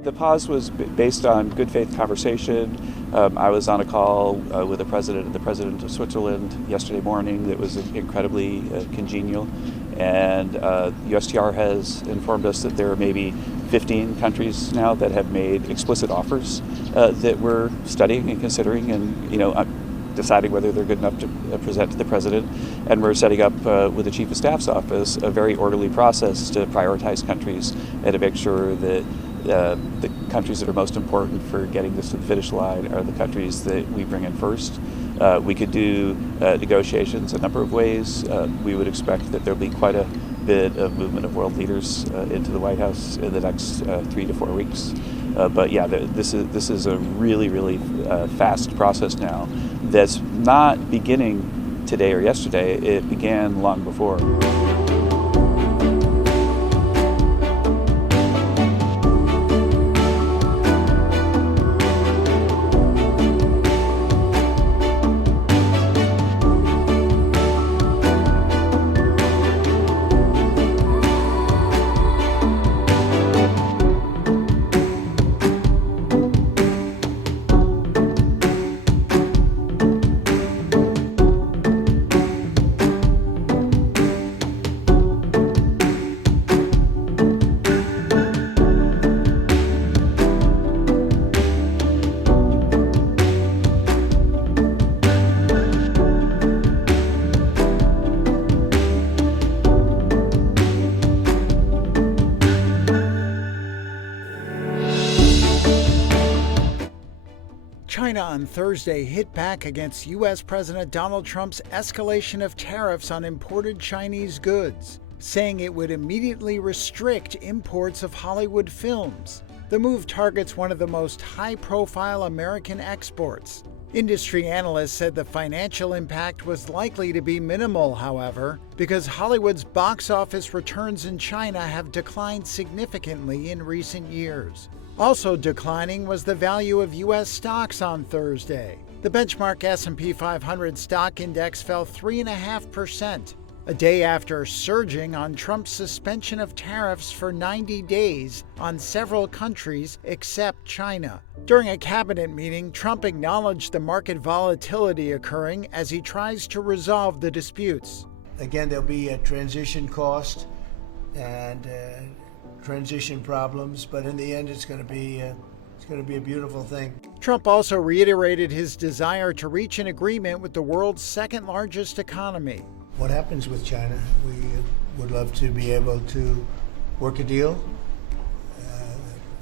The pause was based on good faith conversation. I was on a call with the president of Switzerland yesterday morning that was incredibly congenial. And USTR has informed us that there are maybe 15 countries now that have made explicit offers that we're studying and considering and, deciding whether they're good enough to present to the president. And we're setting up with the Chief of Staff's office a very orderly process to prioritize countries and to make sure that the countries that are most important for getting this to the finish line are the countries that we bring in first. We could do negotiations a number of ways. We would expect that there'll be quite a bit of movement of world leaders into the White House in the next 3 to 4 weeks. But yeah, this is a really fast process now that's not beginning today or yesterday. It began long before. China on Thursday hit back against U.S. President Donald Trump's escalation of tariffs on imported Chinese goods, saying it would immediately restrict imports of Hollywood films. The move targets one of the most high-profile American exports. Industry analysts said the financial impact was likely to be minimal, however, because Hollywood's box office returns in China have declined significantly in recent years. Also declining was the value of U.S. stocks on Thursday. The benchmark S&P 500 stock index fell 3.5%, a day after surging on Trump's suspension of tariffs for 90 days on several countries except China. During a cabinet meeting, Trump acknowledged the market volatility occurring as he tries to resolve the disputes. Again, there'll be a transition cost and transition problems, but in the end, it's going to be a beautiful thing. Trump also reiterated his desire to reach an agreement with the world's second-largest economy. What happens with China? We would love to be able to work a deal.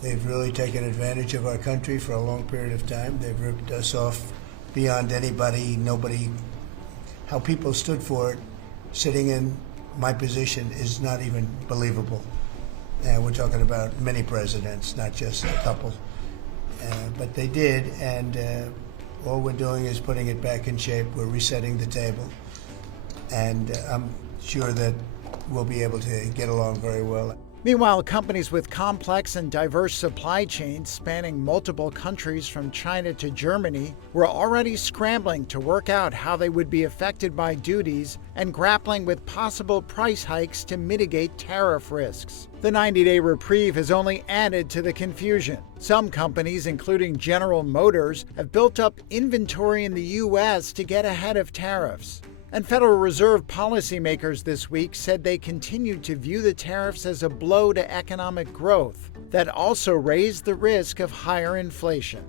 They've really taken advantage of our country for a long period of time. They've ripped us off beyond nobody. How people stood for it, sitting in my position, is not even believable. We're talking about many presidents, not just a couple. But they did, and all we're doing is putting it back in shape. We're resetting the table, and I'm sure that we'll be able to get along very well. Meanwhile, companies with complex and diverse supply chains spanning multiple countries from China to Germany were already scrambling to work out how they would be affected by duties and grappling with possible price hikes to mitigate tariff risks. The 90-day reprieve has only added to the confusion. Some companies, including General Motors, have built up inventory in the U.S. to get ahead of tariffs. And Federal Reserve policymakers this week said they continued to view the tariffs as a blow to economic growth that also raised the risk of higher inflation.